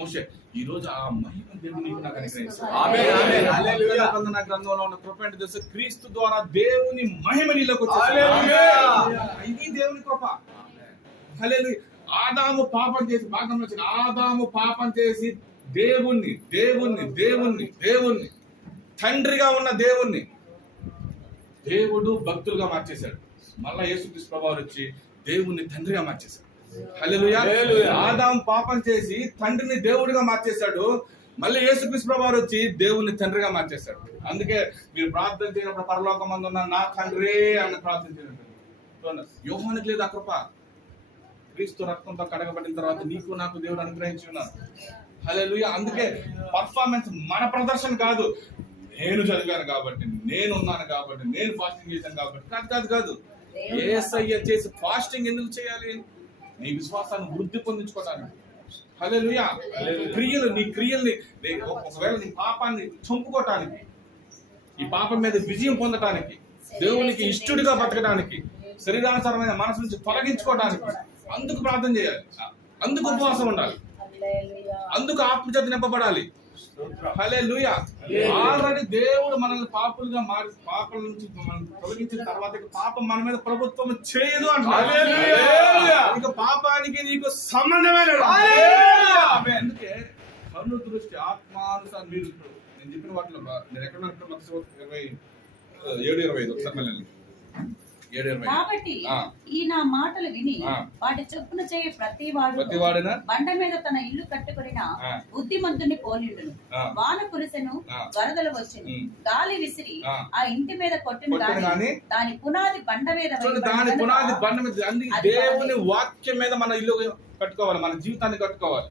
మోషే ఈ రోజు ఆ మహిమ దేవుడు నీకు అనుగ్రహిస్తాడు. గ్రంథంలో ఉన్న కృప ఏంటో తెలుసా? క్రీస్తు ద్వారా దేవుని మహిమ నీలోకి. హల్లెలూయా. ఇది దేవుని కృప హల్లెలూయా. ఆదాము పాపం చేసి భాగంలో వచ్చిన ఆదాము పాపం చేసి దేవుణ్ణి దేవుణ్ణి దేవుణ్ణి దేవుణ్ణి తండ్రిగా ఉన్న దేవుణ్ణి దేవుడు భక్తులుగా మార్చేశాడు మళ్ళా యేసుక్రీస్తు ప్రభావం వచ్చి దేవుణ్ణి తండ్రిగా మార్చేశాడు. ఆదాం పాపం చేసి తండ్రిని దేవుడిగా మార్చేశాడు. మళ్ళీ యేసుక్రీస్తు ప్రభావం వచ్చి దేవుణ్ణి తండ్రిగా మార్చేశాడు అందుకే మీరు ప్రార్థన చేయనప్పుడు పరలోకం ఉన్న నా తండ్రి అని ప్రార్థన చేయండి యోహానికి లేదు ఆ కృప? క్రీస్తు రక్తంతో కడగబడిన తర్వాత నీకు నాకు దేవుడు అనుగ్రహించి ఉన్నారు హల్లెలూయా. అందుకే పర్ఫార్మెన్స్ మన ప్రదర్శన కాదు. నేను చదివాను కాబట్టి నేను ఉన్నాను కాబట్టి నేను ఫాస్టింగ్ చేశాను కాబట్టి. కాదు కాదు కాదు. ఏసయ్య చేసి ఫాస్టింగ్ ఎందుకు చేయాలి? నీ విశ్వాసాన్ని వృద్ధి పొందించుకోవడానికి. హల్లెలూయా. క్రియలు నీ క్రియల్ని నీ- ఒకవేళ నీ పాపాన్ని చంపుకోవటానికి ఈ పాపం మీద విజయం పొందటానికి దేవునికి ఇష్టడిగా బతకడానికి శరీరానుసారమైన మనసు నుంచి తొలగించుకోవడానికి అందుకు ప్రార్థన చేయాలి. అందుకు ఉపవాసం ఉండాలి. అందుకు ఆత్మచేత నింపబడాలి. హలే ఆల్రెడీ దేవుడు మనల్ని పాపులుగా మారి పాపల నుంచి మనం తొలగించిన తర్వాత పాపం మన మీద ప్రభుత్వం చేయదు అంటున్నాడు. సంబంధమే లేదు. అందుకే కన్ను దృష్టి ఆత్మానుసారం మీరు ఇప్పుడు నేను చెప్పిన వాటిలో నేను ఎక్కడ ఇరవై ఏడు ఇరవై ఐదు ఒకసారి మళ్ళీ కాబట్టి. ఈ నా మాటలు విని. వాటి చొప్పున చేయ ప్రతి వాడు బండ మీద తన ఇల్లు కట్టుకుని ఆ. బుద్ధిమంతుని పోలిండును ఆ. వాన కురిసెను. వరదలు వచ్చెను ఉమ్. గాలి విసిరి ఆ. ఇంటి మీద కొట్టిన దాని పునాది బండ మీద దాని పునాది బండ మీద దేవుని వాక్యం మీద మన ఇల్లు కట్టుకోవాలి మన జీవితాన్ని కట్టుకోవాలి